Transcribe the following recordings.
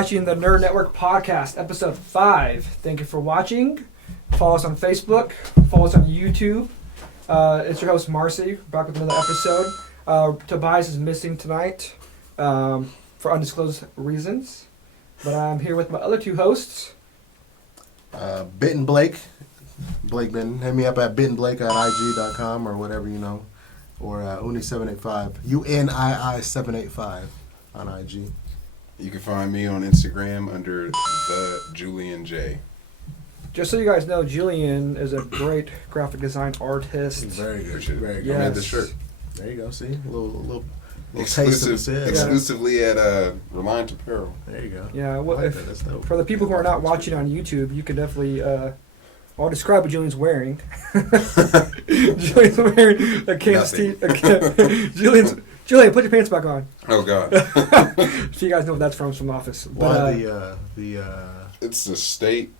watching the Nerd Network Podcast, Episode 5. Thank you for watching. Follow us on Facebook. Follow us on YouTube. It's your host, Marcy, back with another episode. Tobias is missing tonight for undisclosed reasons. But I'm here with my other two hosts. Bit and Blake. Blake Ben. Hit me up at bitandblake at IG.com or whatever, you know. Or Uni785. UNII785 on IG. You can find me on Instagram under the Julian J. Just so you guys know, Julian is a great graphic design artist. Very good. Very good. Yes. I made the shirt. There you go. See? A little exclusively at Reliant Apparel. There you go. Yeah, well, like that's dope. For the people who are not watching on YouTube, you can definitely... I'll describe what Julian's wearing. Julian's wearing a Kansas Julian, put your pants back on. Oh God! So you guys know what that's from The Office. Why It's the state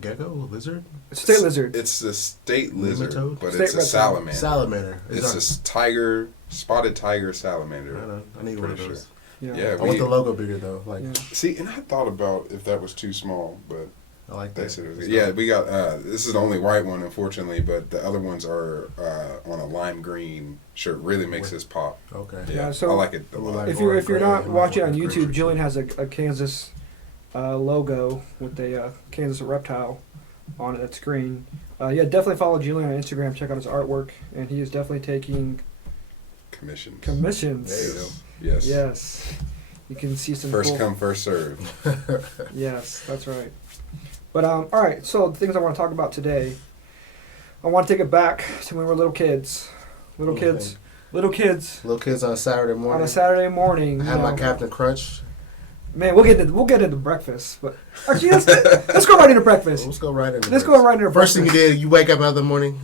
gecko lizard. State lizard. It's the state lizard, Nematode? but State it's a reptile. salamander. Salamander. It's a spotted tiger salamander. I need one of those. Yeah. I want the logo bigger though. Like, See, and I thought about if that was too small, but I like they that. said it was. Yeah, we got. This is the only white one, unfortunately, but the other ones are on a lime green shirt. Really makes this pop. Okay. Yeah, so I like it a lot. If you're not watching on YouTube, Julian has a Kansas logo with a Kansas reptile on it that's green. Definitely follow Julian on Instagram. Check out his artwork, and he is definitely taking Commissions. commissions. There you go. Yes. Yes. You can see some First cool... come, first serve. Yes, that's right. But all right. So the things I want to talk about today, I want to take it back to when we were little kids. Little kids Little kids on a Saturday morning. on a Saturday morning. I had my Captain Crunch. Man, we'll get into breakfast, but actually let's go right into breakfast. Let's go right into Let's go right into breakfast. First thing you did, you wake up out of the morning,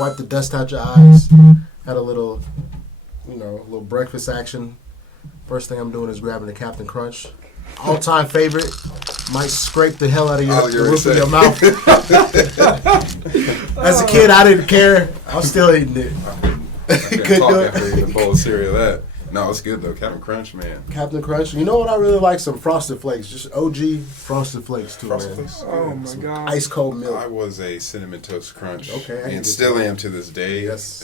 wipe the dust out your eyes, had a little breakfast action. First thing I'm doing is grabbing the Captain Crunch. All-time favorite. Might scrape the hell out of the roof of your mouth. As a kid, I didn't care. I was still eating it. I couldn't talk after eating a bowl of cereal. No, it's good though. Captain Crunch, man. Captain Crunch. You know what I really like? Some Frosted Flakes. Just OG Frosted Flakes too, Frosted man. Flakes? Oh my Some god. ice cold milk. I was a Cinnamon Toast Crunch. Okay. And still am to this day. Yes.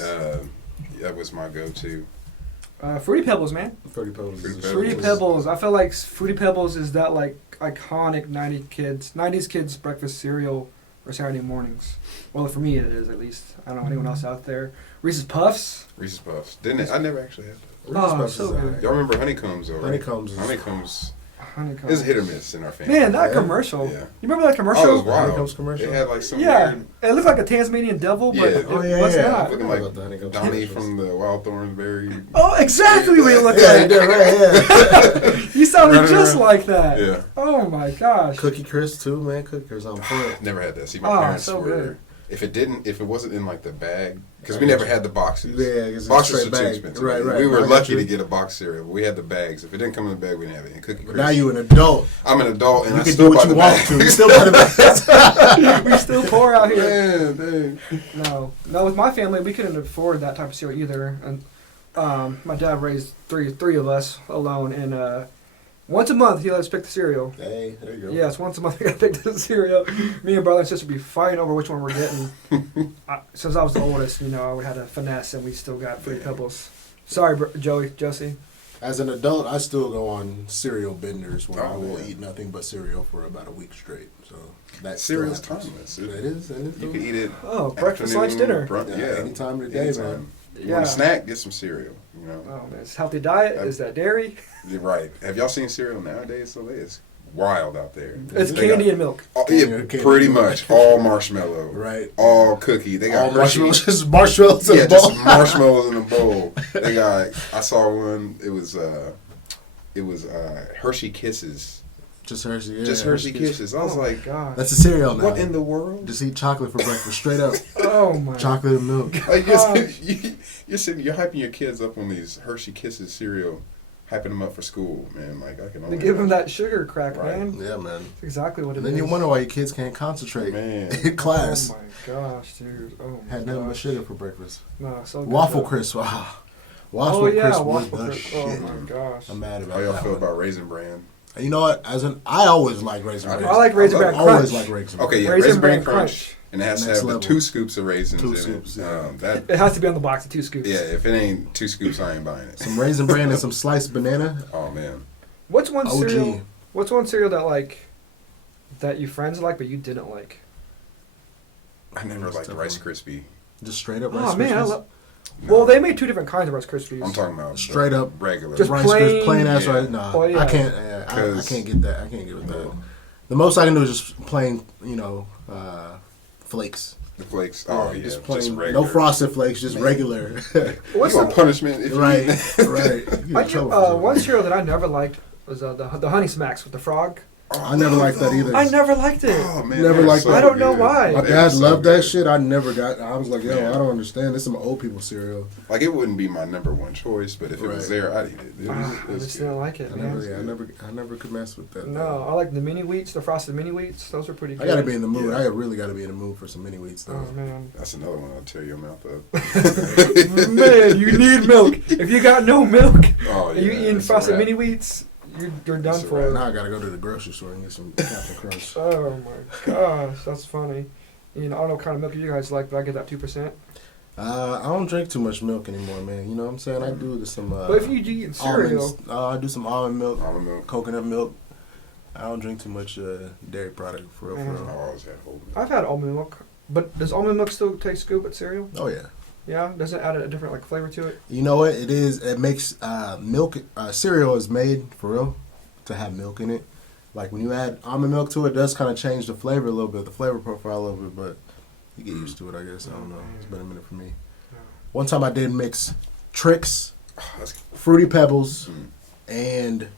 That was my go-to. Fruity Pebbles, man. Fruity Pebbles. Fruity Pebbles. I feel like Fruity Pebbles is that like iconic 90s kids breakfast cereal for Saturday mornings. Well, for me it is at least. I don't know anyone else out there. Reese's Puffs. Reese's Puffs. Didn't it? I never actually had that. Reese's Puffs so is good. alright. Y'all remember Honeycombs, though, right? Honeycombs. Honeycomb. It's hit or miss in our family. Man, that Yeah. commercial. Yeah. You remember that commercial? Oh, it was wild. Honeycombs commercial? It had like some Yeah, weird... it looked like a Tasmanian devil, but Yeah. it Oh, yeah, was yeah. not. Looking I like love the Honeycombs Donnie commercials. from the Wild Thornberry. Oh, exactly what you look Yeah, like. yeah, right, yeah. You sounded Running just around. like that. Yeah. Oh my gosh. Cookie Crisp too, man. Cookie Crisp on point. Never had that. See, my Oh, parents so were... good. If it wasn't in like the bag, because we never had the boxes. Yeah, it's a boxes are straight too bag. expensive. Right. We were I got lucky you. to get a box cereal, but we had the bags. If it didn't come in the bag, we didn't have it. And Cookie But Crisp. now you an adult. I'm an adult, and You I can still do what buy you the want bags. to. You still buy the bags. We still poor out here. Man, dang. No, with my family, we couldn't afford that type of cereal either. And my dad raised three of us alone, and once a month he let us pick the cereal. Hey, there you go. Yes, once a month we got to pick the cereal. Me and brother and sister would be fighting over which one we're getting. Since I was the oldest, we had a finesse, and we still got Fruity Pebbles. Sorry, Josie. As an adult, I still go on cereal benders where I Oh, will yeah. eat nothing but cereal for about a week straight. So that Cereal's still happens. timeless. It is. You can eat it. Oh, breakfast, lunch, afternoon, dinner. Yeah, any time of the day, anytime. man. You want a snack? Get some cereal. Oh man, it's healthy diet. Is that dairy? You're right. Have y'all seen cereal nowadays? So it's wild out there. It's They candy got- and milk. Yeah, pretty much all marshmallow. Right. All cookie. They got All marshmallows, Hershey- just marshmallows in Yeah, a bowl. just marshmallows in a bowl. They got. I saw one. It was Hershey Kisses. Just Hershey. Yeah, Just Hershey Kisses. I was Oh my like, God. That's a cereal now. what in the world? Just eat chocolate for breakfast, straight up. Oh my. Chocolate and milk. Like Gosh. you're hyping your kids up on these Hershey Kisses cereal, hyping them up for school, man. Like I can They only give them imagine. that sugar crack, Right. man. Yeah, man. That's exactly what it And is. then you wonder why your kids can't concentrate Man. in class. Oh my gosh, dude. Oh my Had nothing but gosh. sugar for breakfast. No, so good Waffle though. crisp. Wow. Waffle Oh yeah, crisp was waffle the crisp. shit. Oh my gosh. I'm mad How about y'all that feel one. about Raisin Bran? You know what? I always like Raisin Bran. I like Raisin Bran I always Crunch. like Raisin Bran. Okay, yeah, Raisin Bran Crunch. And it has to Next have level. the 2 scoops of raisins 2 in scoops, it. yeah. That It has to be on the box of 2 scoops. yeah, if it ain't 2 scoops, I ain't buying it. Some Raisin Bran and some sliced banana. Oh man, What's one OG. cereal? What's one cereal that your friends like but you didn't like? I never That's liked tough Rice one. Krispie. Just straight up Oh Rice man, I Krispies. love. No. Well, they made 2 different kinds of Rice Krispies. I'm talking about Straight the up regular. Just Rice plain- Krispies, plain ass yeah. rice. Nah, Oh, yeah. I can't. I 'Cause- can't get that. I can't get with that. The most I can do is just plain, flakes. The flakes. Oh yeah, just just plain. regular. No frosted flakes, just Man. regular. What's you want the- punishment if right, you eat right. You get in trouble for that. one cereal that I never liked was the Honey Smacks with the frog. I never liked that either. I never liked it. Oh man, Never they're liked so that. I don't know good. why. My They're dad so loved good. that shit. I never got. I was like, yo, Yeah. I don't understand. This is some old people cereal. Like it wouldn't be my number 1 choice, but if it was Right. there, I'd eat it. It was, I it was just good. didn't like it, man. I never could mess with that. No, I like the mini wheats, the frosted mini wheats. Those are pretty good. I gotta be in the mood. Yeah. I really gotta be in the mood for some mini wheats though. Oh man, That's another one that'll tear your mouth up. man, you need milk. If you got no milk, Oh yeah, and you eating it's a frosted wrap. mini wheats, you're done It's a for. Now I gotta go to the grocery store and get some Captain Crunch. Oh my gosh, that's funny. You know, I don't know what kind of milk you guys like, but I get that 2%. I don't drink too much milk anymore, man. You know what I'm saying? I do some. But if you eat cereal, almonds, I do some almond milk, Almond milk. coconut milk. I don't drink too much dairy product for real. For I real. always had hope. I've had almond milk. But does almond milk still taste good with cereal? Oh yeah. Yeah, does it add a different flavor to it? You know what it is? It makes milk. Cereal is made for real to have milk in it. Like when you add almond milk to it, it does kind of change the flavor a little bit, the flavor profile a little bit. But you get used to it, I guess. I don't know. It's been a minute for me. One time I did mix Trix, Oh, that's Fruity Pebbles, Mm. and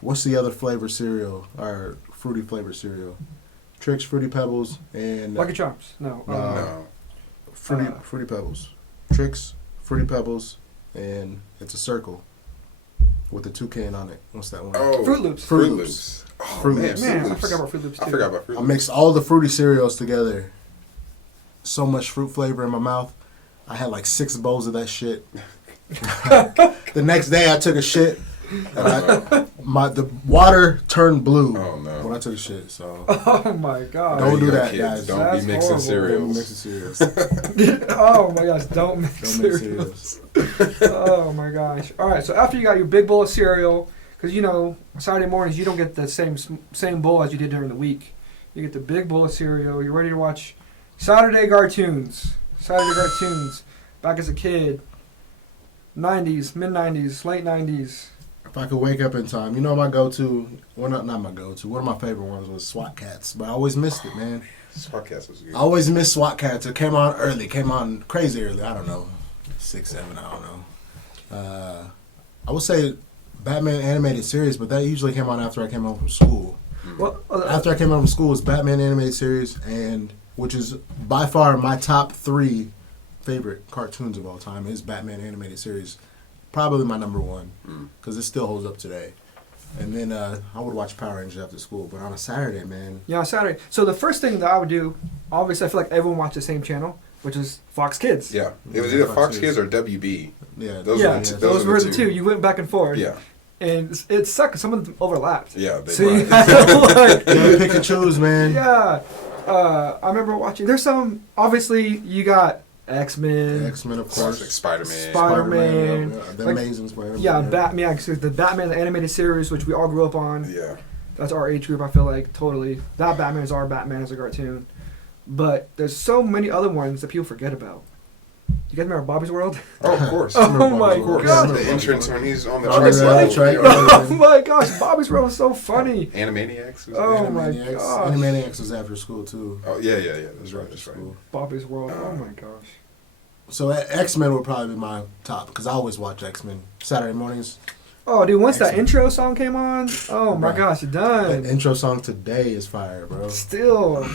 what's the other flavor cereal or fruity flavor cereal? Trix, Fruity Pebbles, and Lucky Charms? No. No. no. Fruity Pebbles. Trix, Fruity Pebbles, and it's a circle with a toucan on it. What's that one? Oh, Fruit Loops. Fruit Fruit Loops. Loops. Oh, Fruit man, Loops. Fruit Man, I Loops. forgot about Fruit Loops too. I forgot about Fruit I Loops. mixed all the fruity cereals together. So much fruit flavor in my mouth. I had like 6 bowls of that shit. The next day I took a shit. And the water turned blue Oh, no. when I took a shit. So Oh my god. Don't do There you go, that, kids. guys. Don't That's be mixing horrible. cereals. don't mix cereals. Oh my gosh, don't mix Don't mix cereals. cereals. Oh my gosh. All right, so after you got your big bowl of cereal, because you know Saturday mornings you don't get the same bowl as you did during the week. You get the big bowl of cereal. You're ready to watch Saturday cartoons. Saturday cartoons. Back as a kid. 90s, mid 90s, late 90s. If I could wake up in time, you know my go-to. Well, not my go-to. One of my favorite ones was SWAT Cats, but I always missed it, man. Podcast was good. I always missed SWAT Cats. It came on early. Came on crazy early. I don't know, 6, 7. I don't know. I would say Batman animated series, but that usually came on after I came home from school. Well, After I came home from school, was Batman animated series, and which is by far my top 3 favorite cartoons of all time is Batman animated series. Probably my number 1 because it still holds up today. And then I would watch Power Rangers after school, but on a Saturday, man. yeah, on Saturday. So the first thing that I would do, obviously I feel like everyone watched the same channel, which is Fox Kids. Yeah, it was Yeah, either Fox Fox Kids. Kids or WB. Yeah, Those Yeah, were the two- those were were the the two. two. You went back and forth. Yeah, And it sucked 'cause some of them overlapped. yeah. They So you right. had to, like, You gotta pick and choose, man. yeah. I remember watching. There's some. Obviously, you got X-Men. X-Men, of Like course. Spider-Man. Spider-Man. Yeah, the Like, Amazing Spider-Man. Yeah, Batman. The Batman the animated series, which we all grew up on. Yeah. That's our age group. I feel like totally. That Batman is our Batman as a cartoon. But there's so many other ones that people forget about. You guys remember Bobby's World? Oh, of course. Oh Remember my Bob's Of World. course. God. The entrance when he's on the Oh, tricks yeah, level. that's right. you know. Oh my gosh, Bobby's World was so funny. Animaniacs. Was Oh there? my Animaniacs. gosh. Animaniacs was after school too. Oh yeah. That's right. That's right. School. Bobby's World. Oh my gosh. So X-Men would probably be my top because I always watch X-Men Saturday mornings. Oh, dude, once that Excellent. intro song came on, oh my Right. gosh, you're The done. intro song today is fire, bro. Still,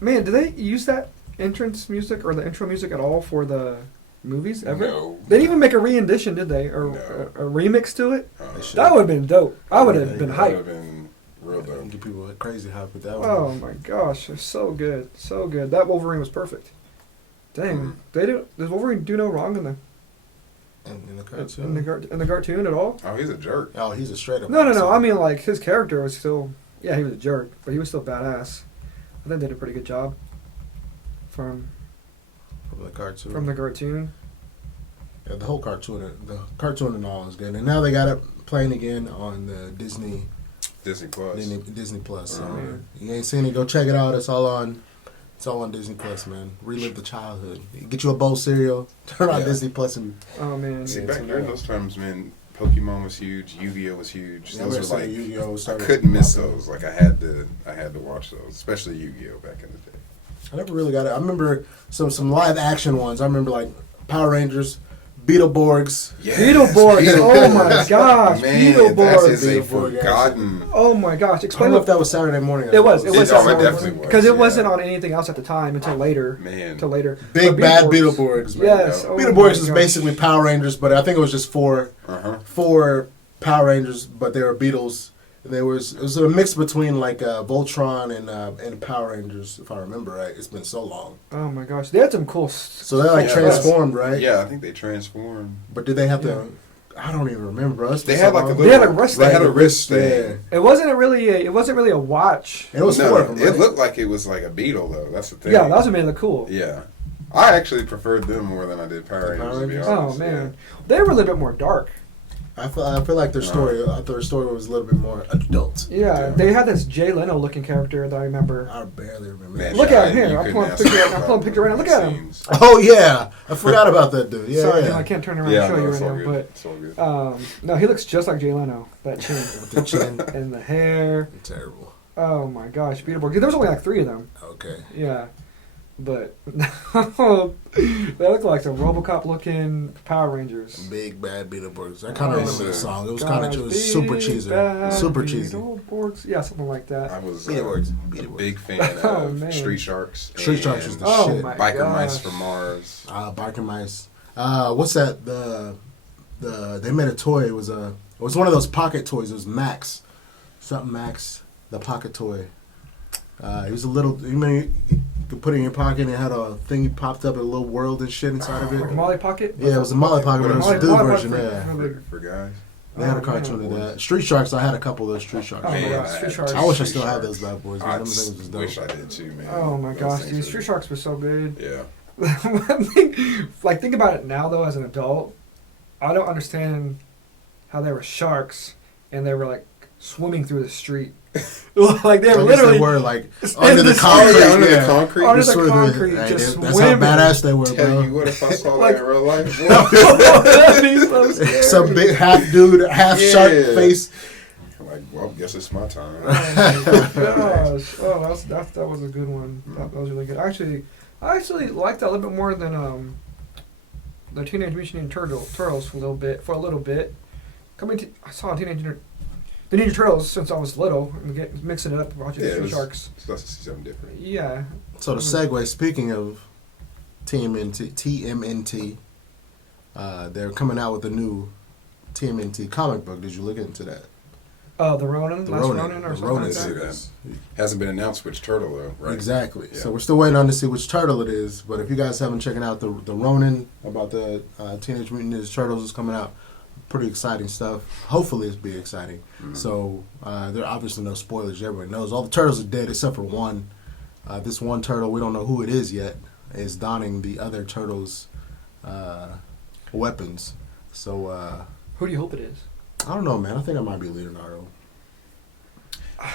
man, do they use that entrance music or the intro music at all for the movies ever? No. They didn't even make a re-edition, did they? Or No. a remix to it? Uh, They should. That would have been dope. I would have Yeah, been that would have hyped. been real dope. Get people crazy hype with that one. Oh my gosh, they're so good, so good. That Wolverine was perfect. Dang, Mhm. they do. Does Wolverine do no wrong in the In the cartoon. In the cartoon at all? Oh, he's a jerk. Oh, he's a straight up. No. I mean, like, his character was still... Yeah, he was a jerk, but he was still badass. I think they did a pretty good job from the cartoon. From the cartoon. Yeah, the cartoon and all is good. And now they got it playing again on the Disney Plus. Disney Plus. So Uh-huh. you ain't seen it, go check it out. It's all on Disney Plus, man. Relive the childhood. Get you a bowl of cereal, turn on Disney Plus, and Oh man. See, back during those times, man, Pokemon was huge, Yu-Gi-Oh was huge. Those were like Yu-Gi-Oh! I couldn't miss those. Like I had to watch those, especially Yu-Gi-Oh back in the day. I never really got it. I remember some live action ones. I remember like Power Rangers, Beetleborgs. Yes, Beetleborgs. Oh my gosh. Man, Beetleborgs. that is a Beetleborg forgotten. Oh my gosh. I don't Explain know what if that was Saturday morning. it was. It was Oh, it Saturday definitely morning. was, Because it yeah. wasn't on anything else at the time until later. Man. Until later. Big But bad Beetleborgs, man. Yes. Yeah. Oh my Beetleborgs is gosh. basically Power Rangers, but I think it was just four Power Rangers, but they were Beatles. And it was a mix between like Voltron and Power Rangers, if I remember right. It's been so long. Oh my gosh. They had some cool... So they like Yeah, transformed, right? Yeah, I think they transformed. But did they have to? I don't even remember. It's been They so had like a long. little. They had a wrist They had a thing. wrist Yeah. thing. It wasn't really a watch. And it was No, four of them. it right? looked like it was like a beetle though. That's the thing. Yeah, that was what made it look cool. Yeah, I actually preferred them more than I did Power The Power Rangers. To be Rangers? Oh honest. man. They were a little bit more dark. I feel like their story. I thought their story was a little bit more adult. Yeah. They had this Jay Leno looking character that I remember. I barely remember. Man, that. Look yeah, at him here. you I'm couldn't pulling a ask picture me right now. I'm pulling a about picture right now. Look at him. scenes. Oh yeah, I forgot about that dude. Yeah, Sorry, yeah. I can't turn around Yeah, and show no, you it's right all now, good. but It's all good. no, he looks just like Jay Leno. That chin With the chin. and the hair. Terrible. Oh my gosh, Beetleborg. There was only like 3 of them. Okay. Yeah, but they look like some RoboCop looking Power Rangers. Big bad Beetleborgs. I kind of Oh, remember the song. It was Gosh, kind of super big cheesy. bad Super cheesy. Beetleborgs. Yeah, something like that. I was Beetleborgs. a big fan Oh, of man. Street Sharks. Street Sharks was and the Oh shit. my Biker Mice gosh. from Mars. Biker Mice. What's that? They made a toy. It was one of those pocket toys. It was Max, something Max, the pocket toy. It was a little. You could put it in your pocket and it had a thing popped up, a little world and shit inside of Like it. Molly Pocket. Yeah, it was a Molly Pocket, but it was a dude Molly version. Pocket Yeah, For guys. they had a Oh, cartoon man. of that. Street Sharks. I had a couple of those Street Sharks. Oh, my Man, God, I Street had Sharks. I wish I Street still had Sharks. those bad boys. I Man. Them things was dope. wish I did too, man. Oh my Those gosh, things dude, were- Street Sharks was so good. Yeah. Like, think about it now though. As an adult, I don't understand how they were sharks and they were like swimming through the street. Like they I were guess literally they were like in under the the- concrete. Oh, yeah, under yeah. the concrete. Under Just the sort of concrete, hey, just that's swimming. how badass they were, Tell bro. you what, if I saw Like- that in real life, boy. That'd be so scary. Some big half dude, half shark Yeah. face. I'm like, well, I guess it's my time. Oh my gosh! Oh, that was a good one. That was really good. I actually liked that a little bit more than the Teenage Mutant Ninja Turtles for a little bit. I saw the Ninja Turtles since I was little and mixing it up watching Yeah, Street it was- Sharks. It's nice to see something different. Yeah. So the segue, speaking of TMNT, they're coming out with a new TMNT comic book. Did you look into that? Oh, the Ronin, The Last Ronin, Ronin, or the something Ronin like that. series. Hasn't been announced which turtle though, right? Exactly. Yeah. So we're still waiting on to see which turtle it is. But if you guys haven't checked out the Ronin about the Teenage Mutant Ninja Turtles is coming out, pretty exciting stuff. Hopefully it's be exciting. Mhm. So there are obviously no spoilers. Everybody knows all the turtles are dead except for one. This one turtle, we don't know who it is yet, is donning the other turtles' weapons. So Who do you hope it is? I don't know, man. I think it might be Leonardo.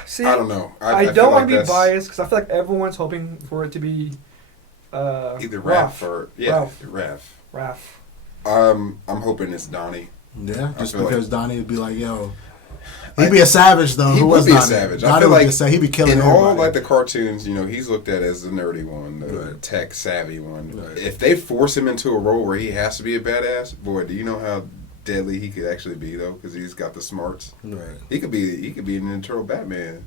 See, I don't know. I feel don't like want to be that's biased because I feel like everyone's hoping for it to be either Raph or Ralph. Raph. Raph. I'm hoping it's Donnie. Yeah, just feel because like- Donnie would be like, yo. He'd be a savage, though. He Who would was be a Donnie? savage. I Donnie feel would like be he'd be killing in everybody. all like the cartoons, he's looked at as the nerdy one, the Right. tech savvy one. Right. If they force him into a role where he has to be a badass, boy, do you know how deadly he could actually be though? Because he's got the smarts. Right. He could be an internal Batman.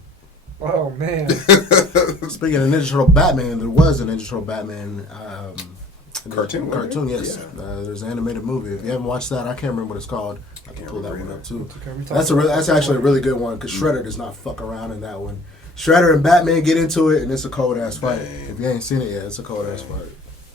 Oh man. Speaking of Ninja Turtle Batman, there was a Ninja Turtle Batman Cartoon, wasn't Cartoon, there? yes. Yeah. There's an animated movie. If you haven't watched that, I can't remember what it's called. I can can't pull that remember one up either. too. It's okay, we talked about That's that actually a before. really good one because Shredder does not fuck around in that one. Shredder and Batman get into it, and it's a cold ass fight. Dang. If you ain't seen it yet, it's a cold ass fight.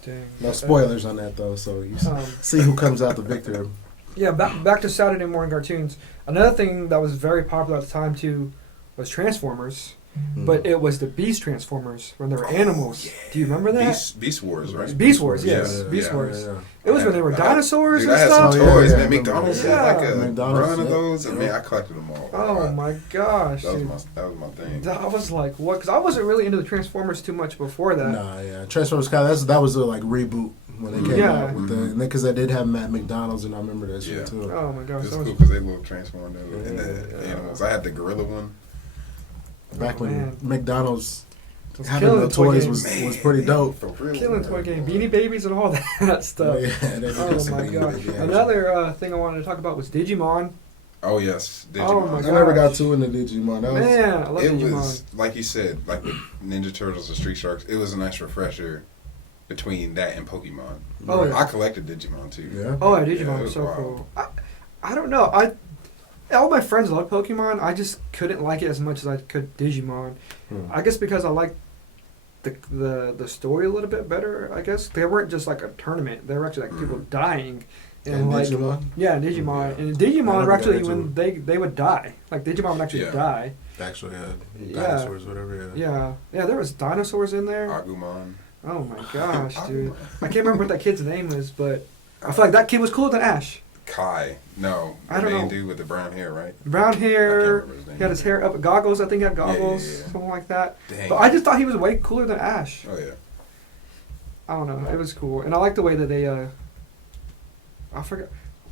Dang. No spoilers on that though, so you see who comes out the victor. Yeah, back to Saturday morning cartoons. Another thing that was very popular at the time too was Transformers, but it was the Beast Transformers when they were animals. Yeah. Do you remember that? Beast Wars, right? Beast Wars, yes. Yeah, Beast yeah, Wars. Yeah. It was when they were dinosaurs Dude, and I had stuff. some Oh, yeah, toys, yeah, man. I McDonald's remember had that. like a McDonald's, run of yeah. those, and man, I collected them all. Oh my gosh, that was dude. my thing. I was like, what? Because I wasn't really into the Transformers too much before that. Nah, yeah. Transformers that was a like reboot when they came Yeah. out with because they did have them at McDonald's, and I remember that shit too. Oh my gosh, It's that cool was, because they little transformed and Yeah, the animals. I had the gorilla one. Back when man. McDonald's was having killing the the toy toys game. was pretty dope. For real. killing toy game, Beanie Babies and all that stuff. Oh, yeah, they did Oh some my Beanie god! Baby action. Another thing I wanted to talk about was Digimon. Oh yes, Digimon. Oh, my I God. never got too into Digimon. That was, Man, I love It Digimon. was like you said, like with Ninja Turtles and Street Sharks. It was a nice refresher between that and Pokemon. Oh, yeah. I collected Digimon too. yeah. Oh yeah, Yeah, Digimon it was was so wild. cool. I don't know. All my friends loved Pokemon. I just couldn't like it as much as I could Digimon. I guess because I liked the story a little bit better. I guess they weren't just like a tournament. They were actually like people dying. And like Digimon? yeah, Digimon Yeah. and I Digimon never were actually got when into they would die. Like Digimon would actually Yeah. die. Actually, Yeah. dinosaurs, whatever. Yeah, there was dinosaurs in there. Agumon. Oh my gosh, dude! I can't remember what that kid's name was, but I feel like that kid was cooler than Ash. Kai. No, the I don't main know. dude with the brown hair, right? Brown I can't hair. remember his name. He had his hair up, goggles. I think he had goggles, Yeah. something like that. Dang. But I just thought he was way cooler than Ash. Oh yeah. I don't know. It was cool, and I like the way that they. I forgot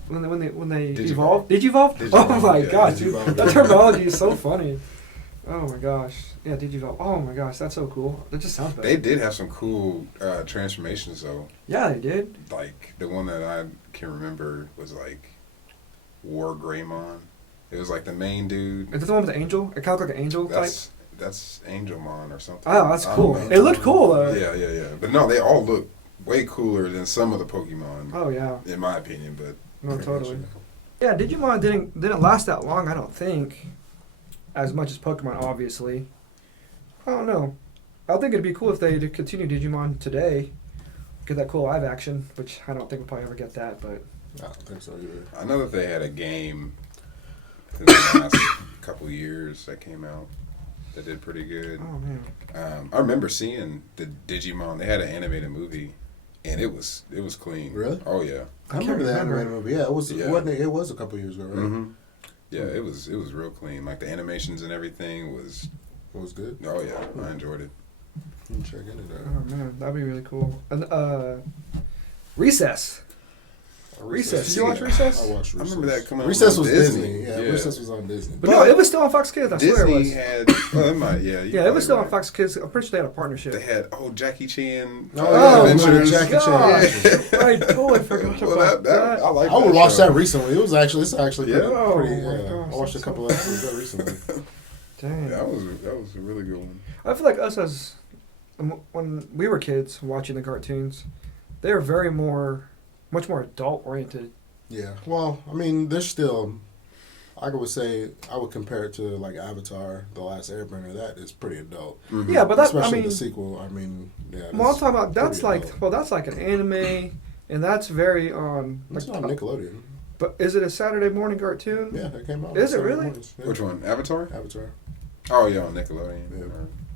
when they Digivolve. evolved. Digivolve? Digivolve, Oh my yeah, gosh, dude! Digivolve. That terminology is so funny. Oh my gosh, yeah, Digivolve. Oh my gosh, that's so cool. That just sounds better. They did have some cool transformations though. Yeah, they did. Like the one that I can remember was like War Greymon. It was like the main dude. Is this the one with the angel? It kind of looked like an angel type. That's Angelmon or something. Oh, that's I cool. don't know. It looked cool though. Yeah. But no, they all look way cooler than some of the Pokemon, Oh yeah. in my opinion. But No, totally. Yeah, Digimon didn't last that long. I don't think, as much as Pokemon, obviously. I don't know. I think it'd be cool if they did continue Digimon today, get that cool live action, which I don't think we'll probably ever get that. But I don't think so either. I know that they had a game in the last couple years that came out that did pretty good. oh man, I remember seeing the Digimon. They had an animated movie, and it was clean. Really? Oh yeah. I remember that animated movie. Yeah, it was. Yeah. Wasn't it? It was a couple years ago, right? Mm-hmm. Yeah, it was real clean. Like the animations and everything was. It was good. Oh yeah, I enjoyed it. You can check into that. oh man, that'd be really cool. And Recess. Recess. Did you watch Recess? I watched Recess. I remember that coming on Recess on was Disney. Yeah, Recess was on Disney. But no, it was still on Fox Kids. I swear it Disney was. had. Well, it might. Yeah. Yeah, it was still on Fox Kids. I'm pretty sure they had a partnership. They had Jackie Chan. Oh, Adventures. Jackie Chan. gosh. I totally forgot Well, about that. I like. I would that watch show. that recently. It's actually Yeah. pretty. Oh, pretty my yeah. gosh, I watched a that's couple episodes of that recently. Dang. That was a really good one. I feel like us as when we were kids watching the cartoons, they were much more adult oriented. Yeah. Well, I mean, there's still. I would say I would compare it to like Avatar, The Last Airbender. That is pretty adult. Mm-hmm. Yeah, but Especially the sequel. I mean, yeah. Well, I'm talking about that's pretty like adult. that's like an anime, and that's very on. It's Like, on Nickelodeon. but is it a Saturday morning cartoon? Yeah, that came out. Is it Saturday really? mornings. Yeah. Which one? Avatar? Avatar. Oh yeah, on Nickelodeon. Yeah.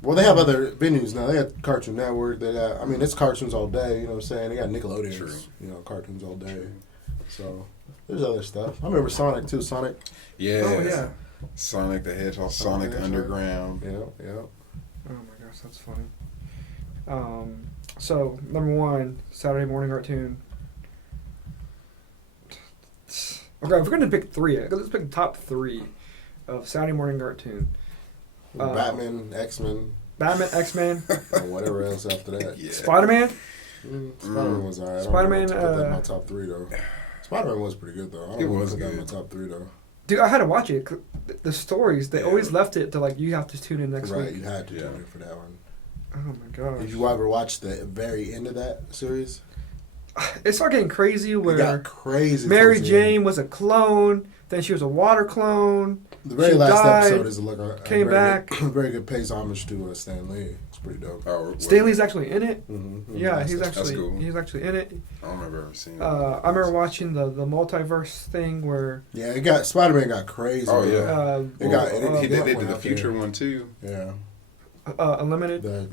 Well, they have other venues now. They got Cartoon Network. They got, I mean, it's cartoons all day. You know what I'm saying? They got Nickelodeon. True. You know, cartoons all day. True. So there's other stuff. I remember Sonic too. Sonic. Yeah. Oh yeah. Sonic the Hedgehog, Sonic the Hedgehog. Underground. Yeah, yeah. Oh my gosh, that's funny. So number one, Saturday morning cartoon. Okay, if we're gonna pick three, let's pick the top three of Saturday morning cartoon. Batman, X-Men, Batman, X-Men, and whatever else after that. Yeah. Spider-Man. Spider-Man was alright. Spider-Man, I don't know if to put that in my top three though. Spider-Man was pretty good though. I don't It know if was to put that in good. my top three though. Dude, I had to watch it. 'Cause the stories, they Yeah. always left it to like you have to tune in next Right, week. you had to Yeah. tune in for that one. Oh my gosh. Did you ever watch the very end of that series? It started getting crazy It where got crazy. Mary towards the end. Jane was a clone, then she was a water clone. The very she last died, episode is a came very back. good, very good pays homage to Stan Lee. pretty dope. Oh, Stanley's actually in it. Mm-hmm. Yeah, he's That's actually cool. he's actually in it. I don't remember ever seeing. I remember watching the multiverse thing where Yeah, Spider-Man got crazy. Oh, yeah. They did the out future there. one too. Yeah. Unlimited. The,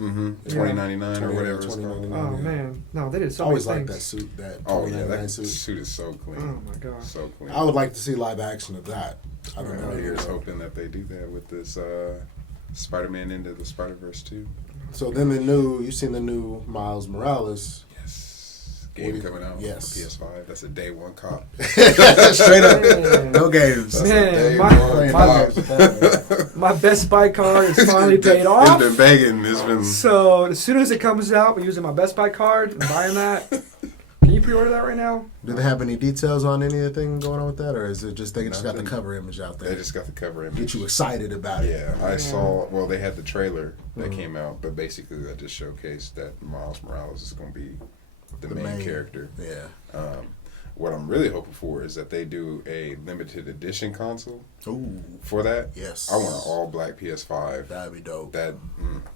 2099 or whatever it's called. 2099. Oh Yeah. man, no, they did so I always many liked that things. suit. That Oh yeah, 2099 that suit. suit is so clean. Oh my gosh. So clean. I would like to see live action of that. I don't know. Here's hoping that they do that with this Spider-Man into the Spider-Verse too. So then you seen the new Miles Morales. Yes. Game coming out Yes. for PS5. That's a day one cop. Straight up. Man. No games. That's Man, a day my- one cop. My Best Buy card is finally paid It's off. been begging. It's been. So as soon as it comes out, we're using my Best Buy card and buying that. Can you pre-order that right now? Do they have any details on anything going on with that, or is it just they just got the Nothing. cover image out there? They just got the cover image. Get you excited about it. Yeah, I saw. Well, they had the trailer that Mhm. came out, but basically that just showcased that Miles Morales is going to be the main character. Yeah. What I'm really hoping for is that they do a limited edition console Ooh. for that. Yes. I want an all black PS5. That'd be dope.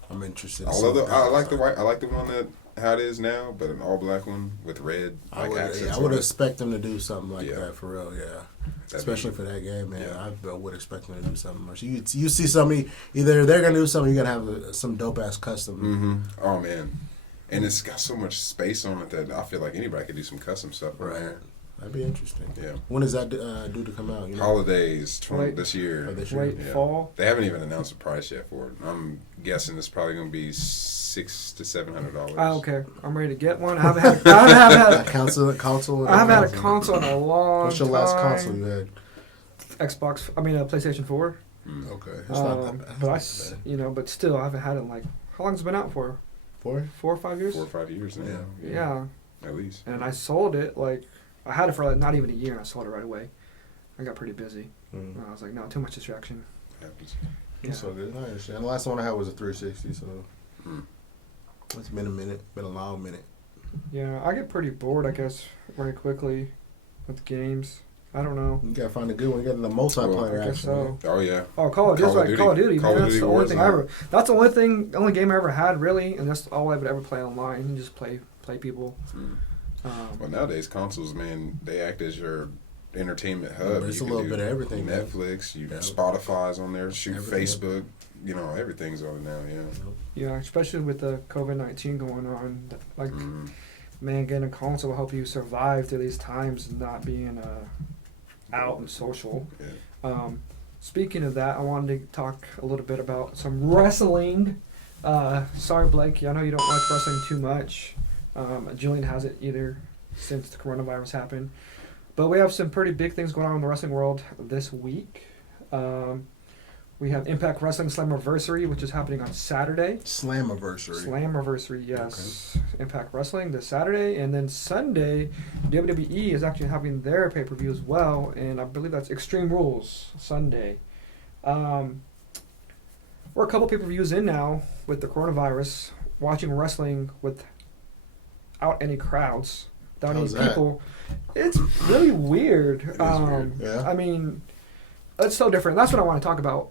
I'm interested. I love the. I like the white. I like the one that how it is now, but an all black one with red I like would. accents. Yeah, I on would it. expect them to do something like Yeah. that for real. Yeah. That'd Especially be- for that game, man. Yeah. I would expect them to do something much. You see somebody either they're gonna do something, you're gonna have some dope ass custom. Mm-hmm. Oh man, and it's got so much space on it that I feel like anybody could do some custom stuff on Right. there. That'd be interesting. Yeah. When is that due to come out? You know? Holidays Late- this year. Oh, this year. Late Yeah. fall. They haven't even announced a price yet for it. I'm guessing it's probably going to be $600 to $700. Okay, I'm ready to get one. I haven't had. I haven't had. console. I haven't had a console in a long What's your last time. console you had? Xbox. I mean, a PlayStation 4. Mm. Okay, it's not that bad. But I, It's not bad. but still, I haven't had it in like. How long's it been out for? 4? 4 or 5 years. 4 or 5 years now. Yeah. At least. And I sold it like I had it for like not even a year, and I sold it right away. I got pretty busy. Mm. I was like, no, too much distraction. Happens. Yeah. So good. I understand. The last one I had was a 360, so Mm. it's been a minute. Been a long minute. Yeah, I get pretty bored, I guess, very quickly with games. I don't know. You gotta find a good one. You got the multiplayer I guess action. so. Oh, yeah. Oh, Call of Duty. Call of Duty. Call of Duty. Call Man, of that's Duty the only thing I Warzone. ever. That's the only game I ever had really, and that's all I would ever play online and just play people. Mm. Um, Well, nowadays, consoles, man, they act as your entertainment hub. It's You a can little do bit of everything, man. Netflix, Yeah. Spotify's on there, shoot Everything. Facebook. You know, everything's on it now, yeah. yeah, especially with the COVID-19 going on, like. Mm. Man, getting a console will help you survive through these times and not being out and social. Yeah. Speaking of that, I wanted to talk a little bit about some wrestling. Sorry, Blake, I know you don't like wrestling too much. Jillian hasn't either since the coronavirus happened. But we have some pretty big things going on in the wrestling world this week. We have Impact Wrestling Slammiversary, which is happening on Saturday. Slammiversary. Slammiversary, yes. Impact Wrestling this Saturday. And then Sunday, WWE is actually having their pay-per-view as well. And I believe that's Extreme Rules Sunday. We're a couple pay-per-views in now with the coronavirus, watching wrestling without any crowds, without How's any that? people. It's really weird. It is weird. Yeah. I mean, it's so different. That's what I want to talk about,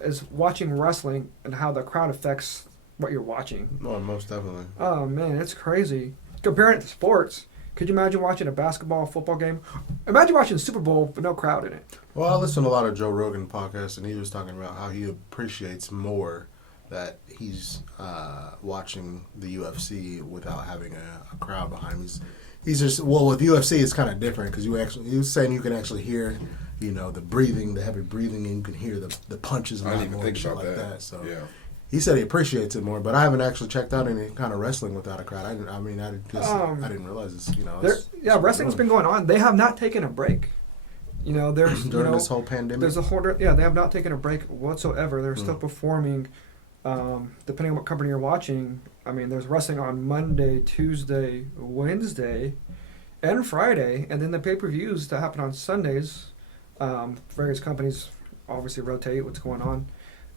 is watching wrestling and how the crowd affects what you're watching. No, most definitely. Oh man, it's crazy. Comparing it to sports, could you imagine watching a basketball, football game? Imagine watching the Super Bowl with no crowd in it. Well, I listen to a lot of Joe Rogan podcasts, and he was talking about how he appreciates more that he's watching the UFC without having a crowd behind him. He's just, well, with UFC it's kind of different because he was saying you can actually hear, the breathing, the heavy breathing, and you can hear the punches a I lot didn't even more think and shit about like that. that. So Yeah. he said he appreciates it more, but I haven't actually checked out any kind of wrestling without a crowd. I didn't realize this. Wrestling's been going on. They have not taken a break. There's during this whole pandemic. There's a whole they have not taken a break whatsoever. They're still performing. Depending on what company you're watching, I mean, there's wrestling on Monday, Tuesday, Wednesday, and Friday, and then the pay-per-views that happen on Sundays. Various companies obviously rotate what's going on,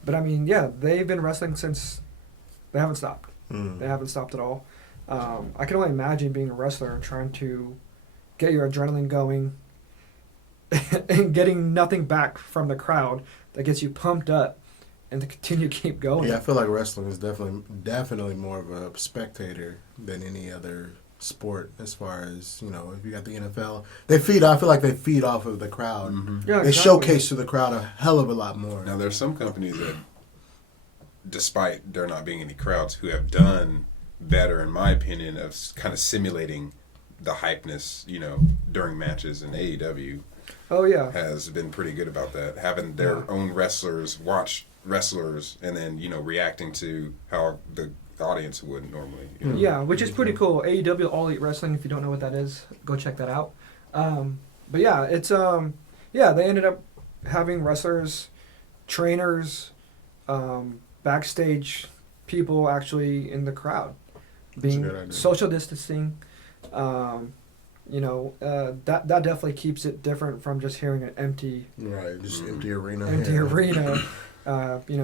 but I mean, yeah, they've been wrestling since they haven't stopped. They haven't stopped at all. I can only imagine being a wrestler and trying to get your adrenaline going and getting nothing back from the crowd that gets you pumped up, and to continue to keep going. Yeah, I feel like wrestling is definitely more of a spectator than any other sport. As far as if you got the NFL, I feel like they feed off of the crowd. Mm-hmm. Yeah, They exactly. showcase to the crowd a hell of a lot more. Now, there's some companies that, despite there not being any crowds, who have done better, in my opinion, of kind of simulating the hypeness, during matches. And AEW Oh yeah. has been pretty good about that, having their own wrestlers watch wrestlers and then, reacting to how the audience would normally. Yeah, which is pretty cool. AEW, All Elite Wrestling. If you don't know what that is, go check that out. But yeah, it's they ended up having wrestlers, trainers, backstage people actually in the crowd, That's a good being idea. social distancing. That definitely keeps it different from just hearing an empty Right, just empty arena. arena.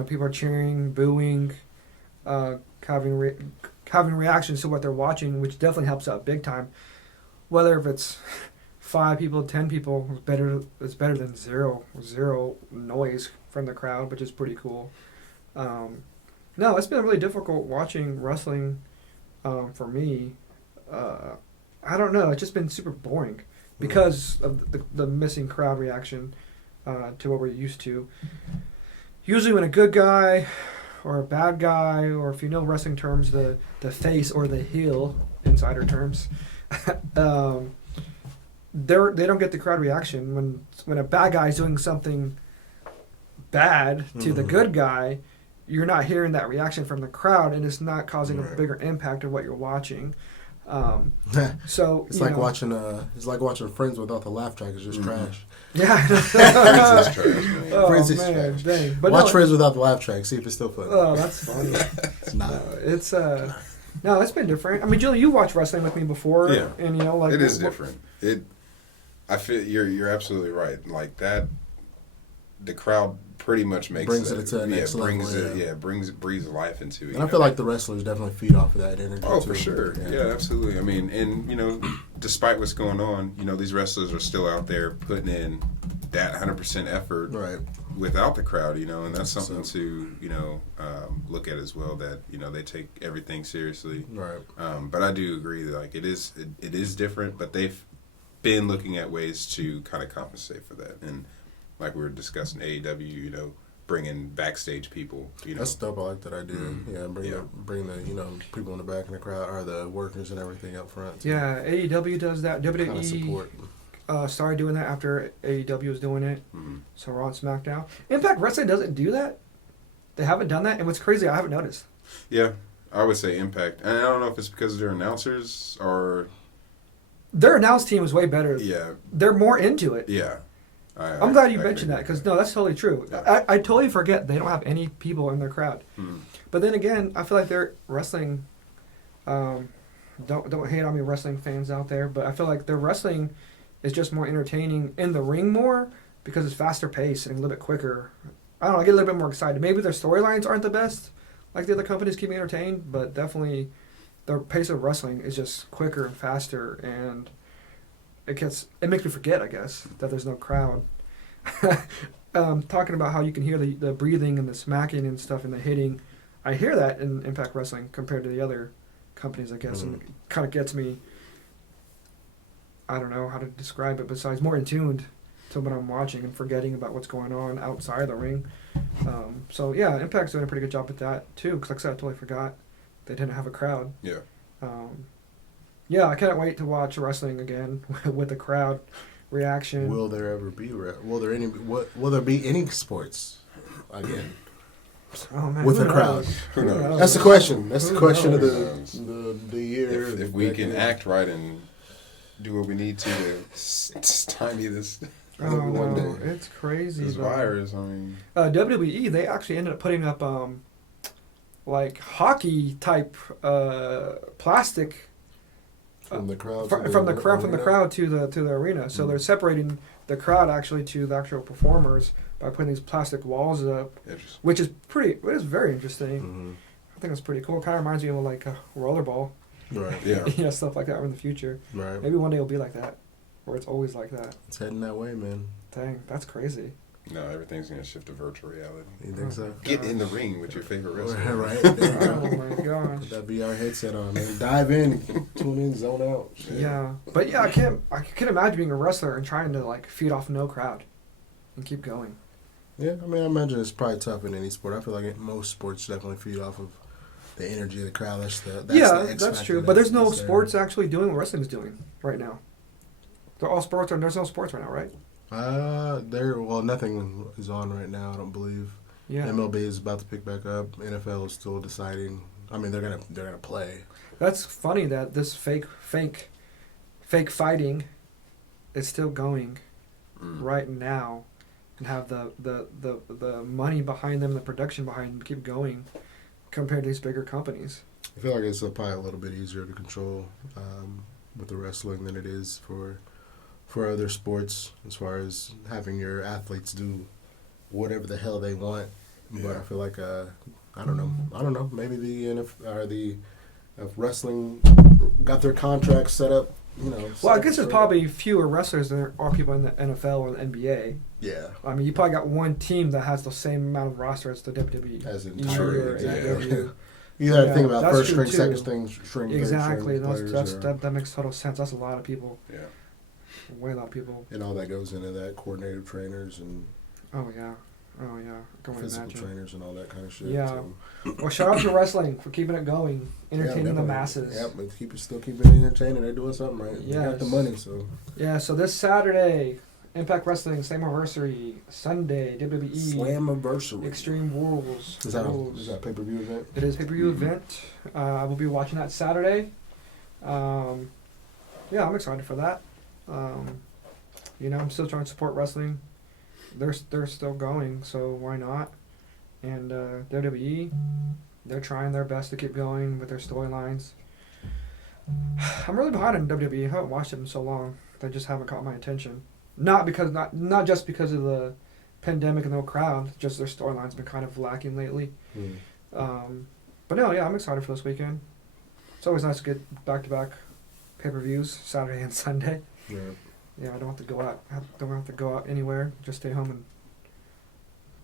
People are cheering, booing, having reactions to what they're watching, which definitely helps out big time. Whether if it's 5 people, 10 people, it's better than zero noise from the crowd, which is pretty cool. No, it's been really difficult watching wrestling for me. I don't know. It's just been super boring because of the missing crowd reaction to what we're used to. Usually when a good guy or a bad guy, or if you know wrestling terms, the face or the heel, insider terms, they don't get the crowd reaction. When a bad guy is doing something bad to the good guy, you're not hearing that reaction from the crowd, and it's not causing a bigger impact of what you're watching. So it's like watching Friends without the laugh track. It's just trash. Yeah. Friends is trash, man. Oh, Friends is man, trash. dang. But Watch no, Friends without the laugh track. See if it's still funny. Oh, that's funny. It's not. No, it's been different. I mean, Julie, you watched wrestling with me before, Yeah. and It is different. I feel you're absolutely right. Like that, the crowd pretty much makes Brings it to the next level, breathes life into it. And I feel like the wrestlers definitely feed off of that energy. Oh, too. for sure. Yeah, absolutely. I mean, and despite what's going on, these wrestlers are still out there putting in that 100% effort Right. without the crowd, and that's something to look at as well. That they take everything seriously. Right. But I do agree that it is different, but they've been looking at ways to kind of compensate for that. And like we were discussing, AEW, bringing backstage people. That's dope. I like that idea. Yeah, bring the people in the back in the crowd, or the workers and everything up front. Yeah, AEW does that. Kind of WWE support. started doing that after AEW was doing it. Mm-hmm. So Raw and SmackDown. Impact Wrestling doesn't do that. They haven't done that, and what's crazy, I haven't noticed. Yeah, I would say Impact, and I don't know if it's because they're announcers or Their announce team is way better. yeah, They're more into it. yeah. I'm glad you I mentioned agree that, because with no, that's totally true. Yeah. I totally forget they don't have any people in their crowd. Mhm. But then again, I feel like their wrestling. Don't hate on me, wrestling fans out there, but I feel like their wrestling is just more entertaining in the ring more because it's faster paced and a little bit quicker. I don't know. I get a little bit more excited. Maybe their storylines aren't the best, like the other companies keep me entertained, but definitely their pace of wrestling is just quicker and faster, and it makes me forget, I guess, that there's no crowd. Talking about how you can hear the breathing and the smacking and stuff and the hitting, I hear that in Impact Wrestling compared to the other companies, I guess, and it kind of gets me. I don't know how to describe it besides more in tuned to what I'm watching and forgetting about what's going on outside the ring. So yeah, Impact's doing a pretty good job at that too. Because like I said, I totally forgot they didn't have a crowd. Yeah. Yeah, I can't wait to watch wrestling again with the crowd reaction. Will there ever be? Will there be any sports again Oh man, with who a crowd? knows? Who knows? That's the question. That's the Who question of knows? the year. If we can act right and do what we need to stymie this Oh one no, day. it's crazy. this though. virus, I mean, WWE, they actually ended up putting up like hockey type plastic from the crowd from the crowd to the arena. So they're separating the crowd actually to the actual performers by putting these plastic walls up, interesting. which is very interesting. Mm-hmm. I think it's pretty cool. It kind of reminds me of like a rollerball, Right. Yeah. stuff like that in the future. Right. Maybe one day it'll be like that, where it's always like that. It's heading that way, man. Dang, that's crazy. No, everything's gonna shift to virtual reality. You think so? Get in the ring with your favorite wrestler. Right. There you go. Oh my gosh. Put that VR headset on, man. Dive in, tune in, zone out. Shit. Yeah, but yeah, I can't imagine being a wrestler and trying to like feed off no crowd and keep going. Yeah, I mean, I imagine it's probably tough in any sport. I feel like most sports definitely feed off of the energy of the crowd. That's the X that's factor true. But there's no that's there. sports actually doing what wrestling's doing right now. They're all sports, and there's no sports right now, right? Nothing is on right now. I don't believe. Yeah. MLB is about to pick back up. NFL is still deciding. I mean, they're gonna play. That's funny that this fake fighting is still going right now, and have the money behind them, the production behind them, keep going compared to these bigger companies. I feel like it's probably a little bit easier to control with the wrestling than it is for other sports, as far as having your athletes do whatever the hell they want. Yeah. But I feel like I don't know. Maybe if wrestling got their contracts set up, you know. Well, I guess there's probably fewer wrestlers than there are people in the NFL or the NBA. Yeah. I mean, you probably got one team that has the same amount of roster as the WWE. As or entire, AEW. You got to Yeah, think about that's first true, string, too. second string, third Exactly. string players, That makes total sense. That's a lot of people. Yeah. Way a lot of people. and all that goes into that, coordinated trainers and Oh yeah. I can only physical imagine. trainers and all that kind of shit. Yeah. So, Well, shout out to wrestling for keeping it going, entertaining the definitely. masses. Yep, but still keep it entertaining. They're doing something right. They got the Yes. money, so Yeah. So this Saturday, Impact Wrestling Slammiversary. Sunday, WWE Slammiversary. Extreme Rules. Is that a pay-per-view event? It is a pay-per-view event. I will be watching that Saturday. Yeah, I'm excited for that. I'm still trying to support wrestling. They're still going, so why not? And WWE, they're trying their best to keep going with their storylines. I'm really behind on WWE. I haven't watched them in so long. They just haven't caught my attention. Not just because of the pandemic and no crowd. Just their storyline's been kind of lacking lately. But no, yeah, I'm excited for this weekend. It's always nice to get back-to-back pay-per-views, Saturday and Sunday. Yeah. Yeah, I don't have to go out. Don't have to go out anywhere. Just stay home and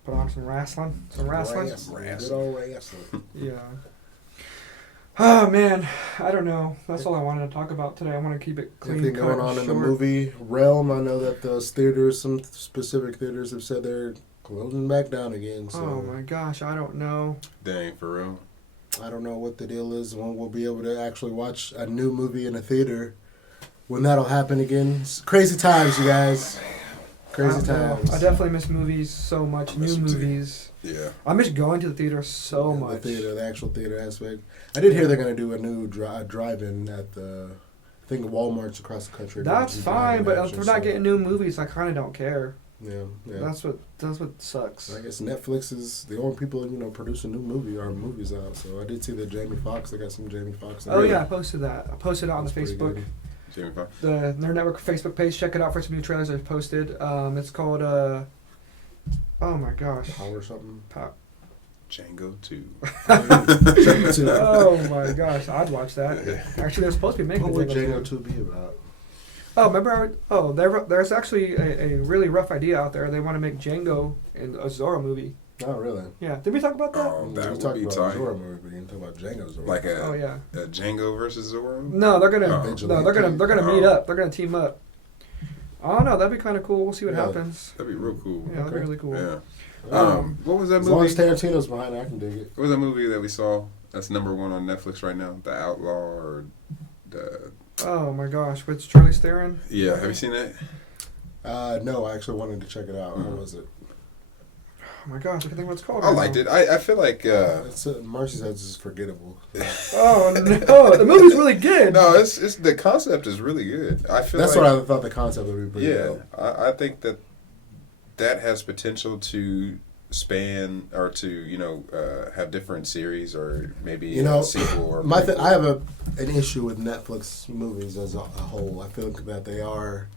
put on some wrestling. Some wrestling. Good old wrestling. Yeah. Oh man, I don't know. That's all I wanted to talk about today. I want to keep it clean. Anything going on in the movie realm? I know that those theaters, some specific theaters, have said they're closing back down again. So Oh my gosh, I don't know. Dang, for real. I don't know what the deal is when we'll be able to actually watch a new movie in a theater. When that'll happen again. It's crazy times, you guys. Crazy times. I definitely miss movies so much. New movies. Yeah. I miss going to the theater so much. The actual theater aspect. I did hear they're going to do a new drive-in at I think Walmart's across the country. That's fine, but if we're not getting new movies, I kind of don't care. Yeah. That's what sucks. I guess Netflix is the only people producing new movies out. So I did see that Jamie Foxx. They got some Jamie Foxx. Oh yeah, I posted that. I posted it on the That's pretty Facebook. good. Jamie Foxx. Their network Facebook page. Check it out for some new trailers I've posted. It's called oh my gosh. Power something. Django 2. Oh my gosh, I'd watch that. Actually, they're supposed to be making What would Django Django 2 be about? Oh, remember? There's actually a really rough idea out there. They want to make Django in a Zorro movie. Oh, really? Yeah. Did we talk about that? Oh, that we would talked be about tight. Zorro movie, but you didn't talk about Django Zorro. Like Oh yeah. a Django versus Zorro? No, they're gonna. Oh. No, they're gonna meet Oh. up. They're gonna team up. I don't know. That'd be kind of cool. We'll see what Yeah. happens. That'd be real cool. Yeah, that'd be Okay. really cool. Yeah. What What was that as long movie? as Tarantino's behind it, I can dig it. What was that movie that we saw that's #1 on Netflix right now? The Outlaw or the... Oh my gosh, with Charlie Theron. Yeah, have you seen that? No, I actually wanted to check it out. How was it? Oh my gosh, I can think what it's called. I liked it. I feel like... Marcy's Heads is forgettable. Oh no, the movie's really good. No, it's the concept is really good. I feel That's like, what I thought the concept would be pretty yeah, dope. I think that has potential to span or to have different series or maybe a sequel or I have an issue with Netflix movies as a whole. I feel that they are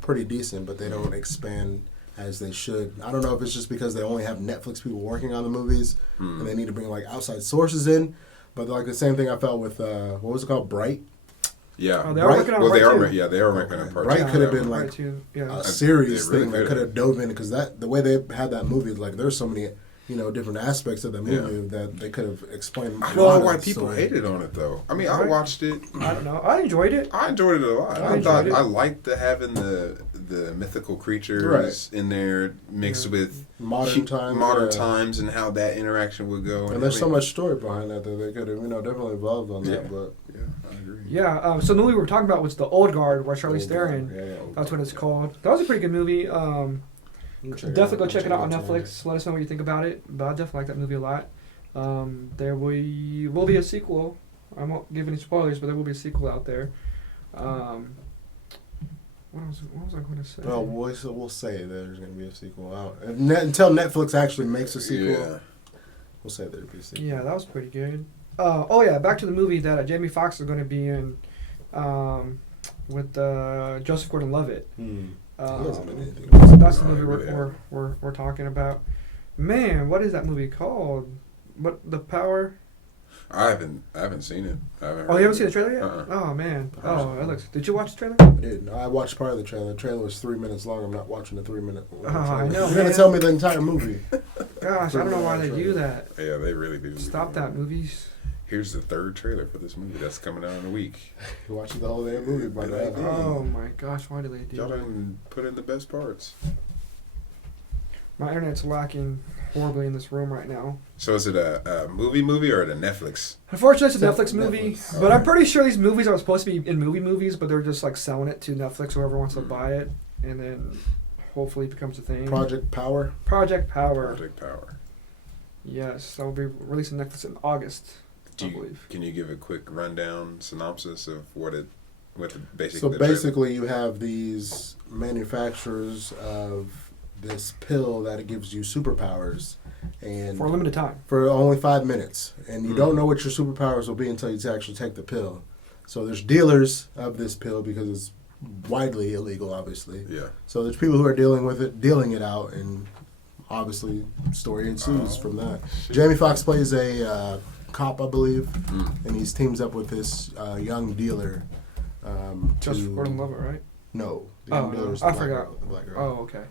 pretty decent, but they don't expand as they should. I don't know if it's just because they only have Netflix people working on the movies and they need to bring like outside sources in. But like the same thing I felt with what was it called, Bright? Yeah. Oh, they are Bright- working on Well, part they are. two. Yeah, they are working on part Bright two. could have Yeah. been like Part two, yeah. a serious They really thing that could've. could have dove in because that the way they had that movie, like there's so many different aspects of that movie that they could have explained. I a don't lot know of why the people story. hated on it though. I mean, I Right. watched it. I don't know. I enjoyed it. I enjoyed it a lot. I I enjoyed thought it. I liked having the mythical creatures in there mixed with Modern times, modern yeah. times, and how that interaction would go. And there's so much story behind that they could have definitely evolved on that. Yeah. But Yeah, I agree. Yeah. So the movie we were talking about was The Old Guard, where Charlize Old Theron. Guard, yeah, That's what it's called. That was a pretty good movie. Definitely go check it out on Netflix. Let us know what you think about it. But I definitely like that movie a lot. There will be a sequel. I won't give any spoilers, but there will be a sequel out there. What was I going to say? Well, we'll say there's going to be a sequel out until Netflix actually makes a sequel. Yeah. We'll say there'll be a sequel. Yeah, that was pretty good. Oh yeah, back to the movie that Jamie Foxx is going to be in, with Joseph Gordon-Levitt. He hasn't been in anything. That's the No, movie he really we're talking about. Man, what is that movie called? What the Power? I haven't seen it. I haven't Oh, you haven't seen the trailer yet? Uh-uh. Oh man. Oh, it looks. Did you watch the trailer? I did. I watched part of the trailer. The trailer was 3 minutes long. I'm not watching the 3 minute. Oh, I know, You're going man. to tell me the entire movie. Gosh, I don't know why they do that. Yeah, they really do. Stop that, movies. Here's the third trailer for this movie that's coming out in a week. You're watching the whole damn movie by Yeah, now. yeah. Oh my gosh, why do they do Y'all that? done put in the best parts. My internet's lacking horribly in this room right now. So is it a movie or a Netflix? Unfortunately, it's a It's Netflix a movie, Netflix. but I'm pretty sure these movies are supposed to be in movies, but they're just like selling it to Netflix, whoever wants to buy it, and then hopefully it becomes a thing. Project Power. Project Power. Project Power. Yes, that will be released on Netflix in August, I Do you, believe. can you give a quick rundown synopsis of what the basic? So the trailer- basically, you have these manufacturers of this pill that it gives you superpowers, and For a limited time. for only 5 minutes, and you don't know what your superpowers will be until you actually take the pill. So there's dealers of this pill because it's widely illegal, obviously. Yeah. So there's people who are dealing it out, and obviously story ensues from that. Jamie Foxx plays a cop, I believe, and he's teams up with this young dealer. Just Gordon-Levitt, right? No, the Oh, young no, dealer's I the black forgot. girl, the black girl. Oh, okay.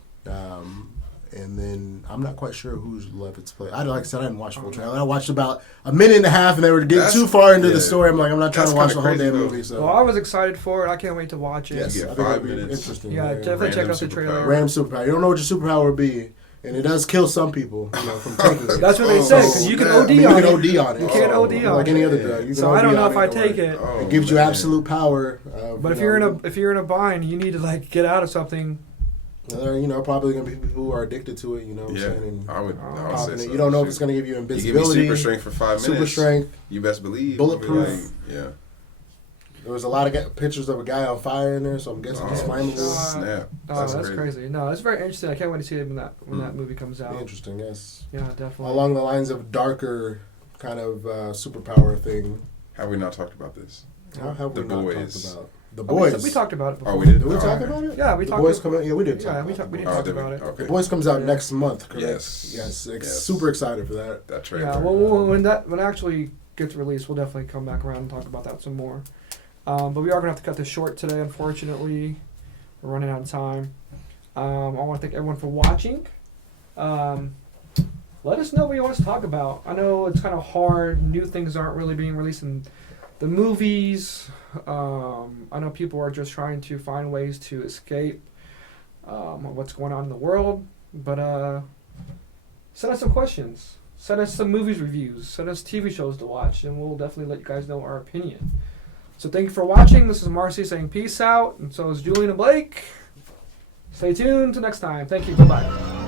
And then I'm not quite sure who's Levitt's play. Like I said, I didn't watch full trailer. I watched about a minute and a half, and they were getting That's- too far into yeah. the story. I'm like, I'm not trying That's to watch the kinda whole crazy, damn though. movie. So Well, I was excited for it. I can't wait to watch it. yes, You I get think 5 it'll be minutes. interesting. Yeah, definitely check Random out the trailer. superpower. Random superpower. You don't know what your superpower would be, and it does kill some people from taking it. That's what they say, because you can snap. OD I mean, you on can it. OD on it. You can't so, OD on like any it. other drug. You can So I OD don't know on if I it, take it. Oh, It gives you man. absolute power. But if you're in a bind, you need to like get out of something. There are, probably gonna be people who are addicted to it. You know what I'm Yeah, saying? And I would popping say it. so. You don't know if Shoot. it's gonna give you You give me invincibility, super strength for 5 minutes. super strength. You best believe. Bulletproof. Like, yeah. There was a lot of pictures of a guy on fire in there, so I'm guessing he's flammable. Snap. Oh, that's crazy. No, it's very interesting. I can't wait to see it when that movie comes Be out. interesting, yes. Yeah, definitely. Along the lines of darker kind of superpower thing. Have we not talked about this? How have we The not Boys. talked about the Oh, we- boys? We talked about it before. Oh, we did. Did we Oh, talk okay. about it? Yeah, we The talked. boys about, coming. Yeah, we did. Yeah, talk we about talked. We it. didn't Oh, talk did we? about it. Okay. The boys comes out Yeah. next month. Correct? Yes. Yes. Yes. Super excited for that. That trailer. Yeah, well, when it actually gets released, we'll definitely come back around and talk about that some more. But we are gonna have to cut this short today, unfortunately. We're running out of time. I want to thank everyone for watching. Let us know what you want us to talk about. I know it's kind of hard. New things aren't really being released in the movies. I know people are just trying to find ways to escape what's going on in the world. But send us some questions. Send us some movies reviews. Send us TV shows to watch, and we'll definitely let you guys know our opinion. So thank you for watching. This is Marcy saying peace out, and so is Julian and Blake. Stay tuned till next time. Thank you. Bye-bye.